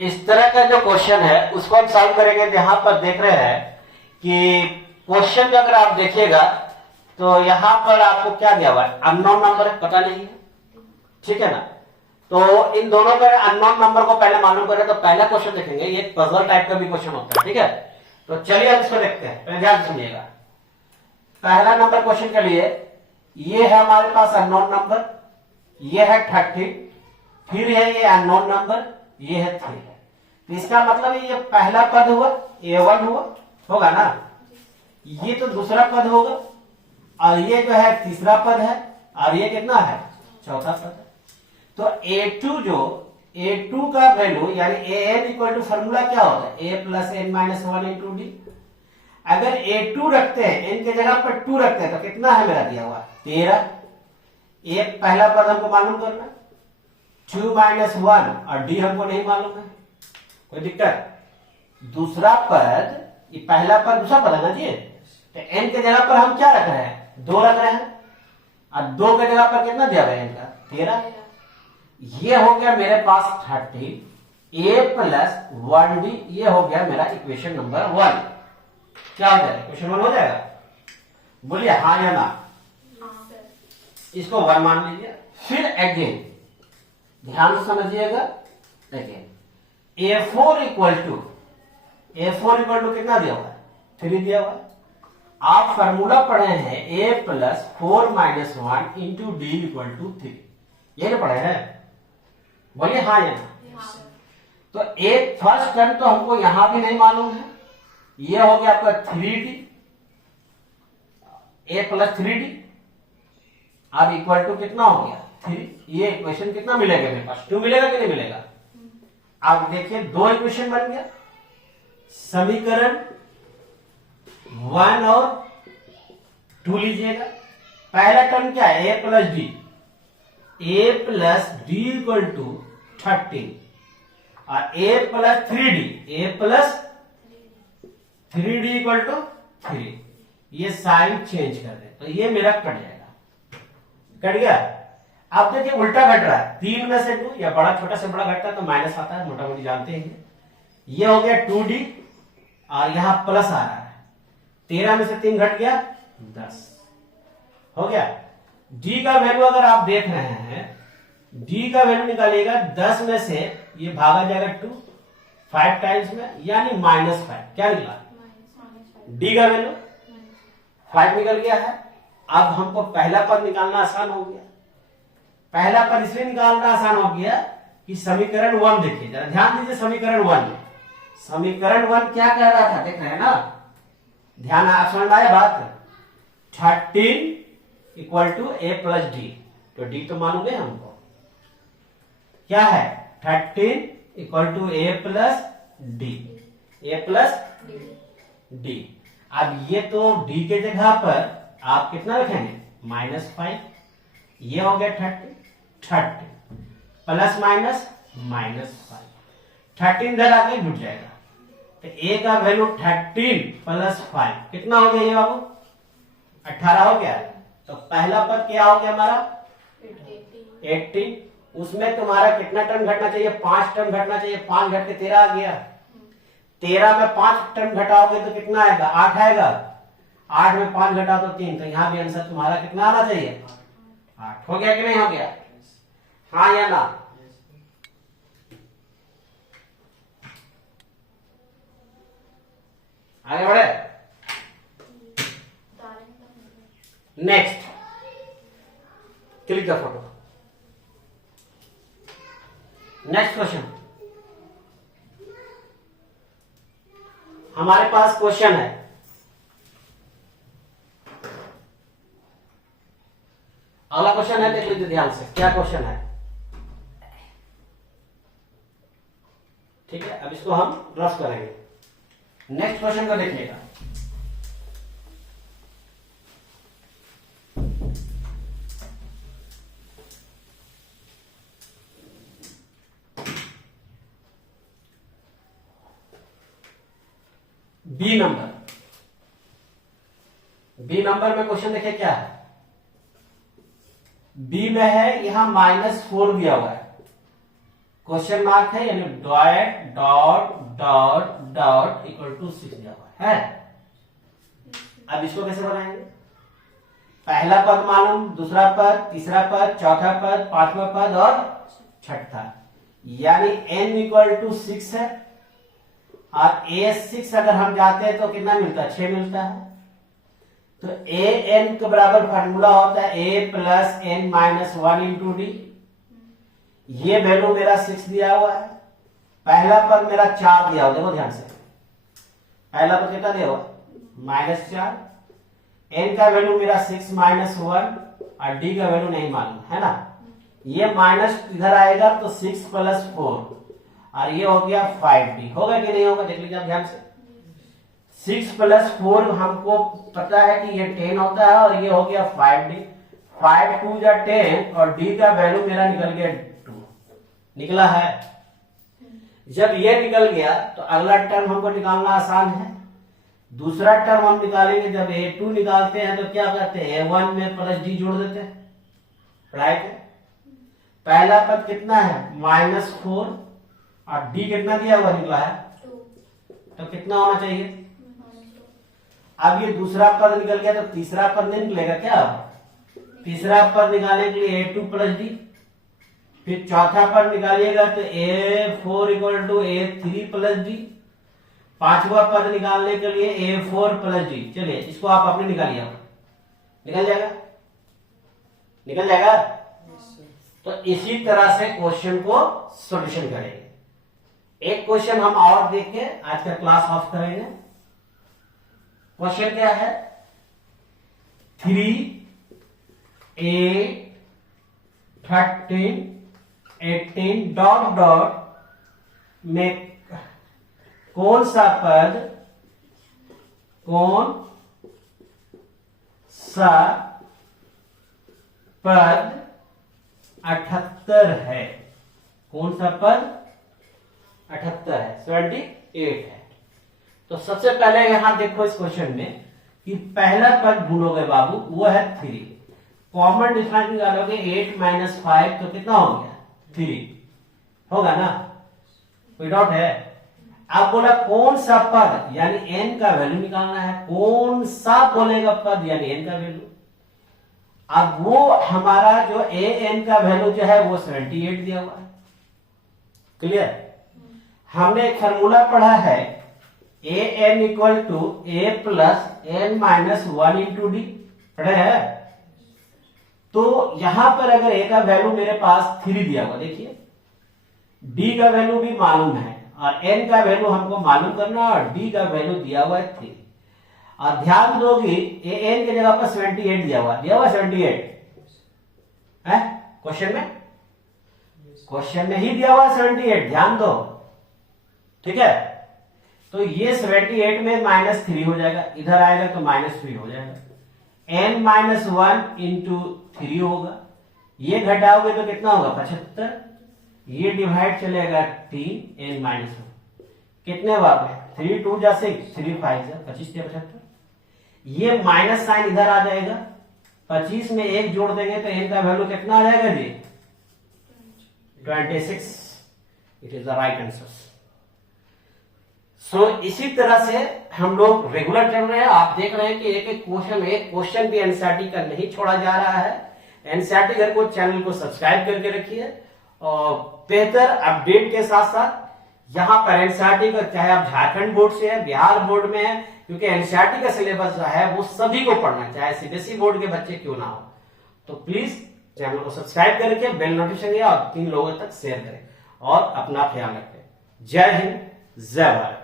इस तरह का जो क्वेश्चन है उसको हम सॉल्व करेंगे। यहाँ पर देख रहे हैं कि क्वेश्चन अगर आप देखिएगा तो यहाँ पर आपको क्या दिया हुआ है, अननोन नंबर है, पता नहीं है, ठीक है ना। तो इन दोनों का अननोन नंबर को पहले मालूम करें तो पहला क्वेश्चन देखेंगे, ये पजल टाइप का भी क्वेश्चन होता है, ठीक है। तो चलिए अब इसको देखते हैं, पहले ध्यान सुनिएगा। पहला नंबर क्वेश्चन के लिए ये है हमारे पास अननोन नंबर, ये है 30, फिर है ये अननोन नंबर, ये है 3। तो इसका मतलब ये पहला पद हुआ, A1 हुआ, होगा ना। ये तो दूसरा पद होगा, और ये जो है तीसरा पद है, और ये कितना है, चौथा पद है। तो A2 जो A2 का वैल्यू यानी AN इक्वल टू फॉर्मूला क्या होता है, A plus N minus 1 into D. अगर A2 रखते हैं, N के जगह पर 2 रखते हैं, तो कितना है मेरा दिया हुआ 13। एक पहला पद हमको मालूम करना, 2 माइनस 1, और डी हमको नहीं मालूम है, कोई दिक्कत। दूसरा पद, ये पहला पद दूसरा पद है ना जी, तो N के जगह पर हम क्या रख रहे हैं, 2 रख रहे हैं, और 2 के जगह पर कितना दिया हुआ है N का 13। ये हो गया मेरे पास 30, A प्लस 1D, ये हो गया मेरा इक्वेशन नंबर 1। क्या हो जाएगा, इक्वेशन 1 हो जाएगा, बोलिए हाँ या ना। इसको 1 मान लीजिए। फिर अगेन ध्यान से समझिएगा, अगेन A4 इक्वल टू कितना दिया हुआ है, 3 दिया हुआ है। आप फॉर्मूला पढ़े हैं A plus 4 minus 1 into D equal to 3, ये ना पढ़े हैं, बोलिए हाँ या ना। तो एक फर्स्ट टर्म तो हमको यहां भी नहीं मालूम है, ये हो गया आपका 3D, A प्लस 3D, अब इक्वल टू कितना हो गया 3। ये इक्वेशन कितना मिलेगा मेरे पास, 2 मिलेगा कि नहीं मिलेगा। अब देखिए 2 इक्वेशन बन गया, समीकरण 1 और 2 लीजिएगा। पहला टर्म क्या है, A plus D, A plus D equal to 13, और A plus 3D, A plus 3D equal to 3। ये साइन चेंज कर दे तो ये मेरा कट जाएगा, कट गया। अब देखिए उल्टा घट रहा है, 3 में से 2, या बड़ा छोटा से बड़ा घटता है तो माइनस आता है, मोटा मोटी जानते हैं। ये हो गया 2D, और यहां प्लस आ रहा है, 13 में से 3 घट गया 10 हो गया। D का वैल्यू अगर आप देख रहे हैं, D का वैल्यू निकालिएगा, 10 में से ये भागा जाएगा 2 5 टाइम्स में, यानी -5। क्या निकला, D का वैल्यू 5 निकल गया है। अब हमको पहला पद निकालना आसान हो गया। पहला पद इसलिए निकालना आसान हो गया कि समीकरण 1 देखिए, जरा ध्यान दीजिए। समीकरण 1 क्या कह रहा था, देख रहे हैं ना, ध्यान आप समझ आए बात। 13 equal to A plus D, तो D तो मालूम है हमको, क्या है 13 equal to A plus D, A plus D. अब ये तो D के जगह पर आप कितना रखेंगे, -5, ये हो गया 30 प्लस माइनस -5, 13 इधर आके जुट जाएगा, तो A का वैल्यू 13 प्लस 5 कितना हो गया ये बाबू, 18 हो गया। तो पहला पद क्या हो गया हमारा 80, उसमें तुम्हारा कितना टर्म घटना चाहिए, 5 टर्म घटना चाहिए, 5 घट के 13 आ गया। 13 में 5 टर्म घटाओगे तो कितना आएगा, 8 आएगा। 8 में 5 घटा तो 3, तो यहां भी आंसर तुम्हारा कितना आना चाहिए, 8। हो गया कि नहीं हो गया, हाँ या ना। आगे बढ़े, next click the photo. Next question हमारे पास क्वेश्चन है, अगला क्वेश्चन है, देख लीजिए ध्यान से क्या क्वेश्चन है, ठीक है। अब इसको हम ड्रॉप करेंगे। नेक्स्ट क्वेश्चन को देखिएगा, बी नंबर में क्वेश्चन देखिए क्या है। बी में है यहां -4 दिया हुआ है, क्वेश्चन मार्क है यानी dot dot dot dot equal to 6 दिया हुआ है। अब इसको कैसे बनाएंगे? पहला पद मालूम, दूसरा पद, तीसरा पद, चौथा पद, पांचवा पद और छठा, यानी n इक्वल टू 6 है और a6 अगर हम जाते हैं तो कितना मिलता है? 6 मिलता है। तो an के बराबर फार्मूला होता है a plus n minus 1 into D. ये वैल्यू मेरा 6 दिया हुआ है, पहला पद मेरा 4 दिया हुआ, देखो ध्यान से, पहला पद कितना दिया हुआ? -4। n का वैल्यू मेरा 6 माइनस 1 और d का वैल्यू नहीं मालूम है ना। ये माइनस इधर आएगा तो 6 प्लस 4 और ये हो गया 5d। होगा कि नहीं होगा? देख लीजिए आप ध्यान से। 6 प्लस 4 हमको पता है कि ये 10 होता है और ये हो गया 5d। 5 2 या 10 और d का वैल्यू मेरा निकल गया 2। निकला है। जब ये निकल गया तो अगला टर्म हमको निकालना आसान है। दूसरा टर्म हम निकालेंगे, जब a2 निकालते हैं तो क्या करते हैं? a1 में प्लस d जोड़ देते हैं। राइट। पहला पद कितना है? -4 और d कितना दिया हुआ निकला है? 2। तो कितना होना चाहिए? अब ये दूसरा पद निकल गया तो तीसरा पद नहीं निकलेगा क्या? तीसरा पद निकालने के लिए a2 प्लस d, फिर चौथा पद निकालिएगा तो a4 equal to a3 plus d, पांचवा पद निकालने के लिए a4 प्लस d। चलिए इसको आप अपने निकालिए, निकल जाएगा, निकल जाएगा। तो इसी तरह से क्वेश्चन को सॉल्यूशन करेंगे। एक क्वेश्चन हम और देख के आज का क्लास ऑफ करेंगे। क्वेश्चन क्या है? 3 8 13 18 डॉट डॉट में कौन सा पद पद 78 है? कौन सा पद 78 है? 78 है। तो सबसे पहले यहां देखो इस क्वेश्चन में कि पहला पद ढूंढोगे बाबू, वो है 3। कॉमन डिफरेंस निकालोगे 8 माइनस 5 तो कितना हो गया? 3 होगा ना, कोई डाउट है? आप बोला कौन सा पद, यानी n का वैल्यू निकालना है। कौन सा बोलेगा पद यानी n का वैल्यू। अब वो हमारा जो an का वैल्यू जो है वो 78 दिया हुआ है। क्लियर? हमने एक फार्मूला पढ़ा है an equal to a plus n minus 1 into D, पढ़े हैं। तो यहां पर अगर a का वैल्यू मेरे पास 3 दिया हुआ, देखिए d का वैल्यू भी मालूम है और n का वैल्यू हमको मालूम करना और d का वैल्यू दिया हुआ है 3। और ध्यान दोगे an की जगह पर 78 दिया हुआ 78 है क्वेश्चन में, क्वेश्चन में ही दिया हुआ 78, ध्यान दो, ठीक है। तो ये 78 में -3 हो जाएगा, इधर आएगा तो -3 हो जाएगा। n माइनस 1 इंटू 3 होगा, ये घटाओगे तो कितना होगा? 75। ये डिवाइड चलेगा 3 n माइनस 1, कितने बार 3 2 जा 6 3 5 जा 25 से 75। ये माइनस साइन इधर आ जाएगा, 25 में 1 जोड़ देंगे तो n का वैल्यू कितना आ जाएगा जी? 26। It is the right answer. So इसी तरह से हम लोग रेगुलर चल रहे हैं। आप देख रहे हैं कि एक क्वेश्चन भी एनसीईआरटी का नहीं छोड़ा जा रहा है। एनसीईआरटी घर को चैनल को सब्सक्राइब करके रखिए और बेहतर अपडेट के साथ साथ यहाँ पर एनसीईआरटी का, चाहे आप झारखंड बोर्ड से है, बिहार बोर्ड में है, क्योंकि एनसीईआरटी का सिलेबस जो है वो सभी को पढ़ना है, चाहे सीबीएसई बोर्ड के बच्चे क्यों ना हो। तो प्लीज चैनल को सब्सक्राइब करके बेल नोटिफिकेशन और 3 लोगों तक शेयर करें और अपना ख्याल रखें। जय हिंद, जय भारत।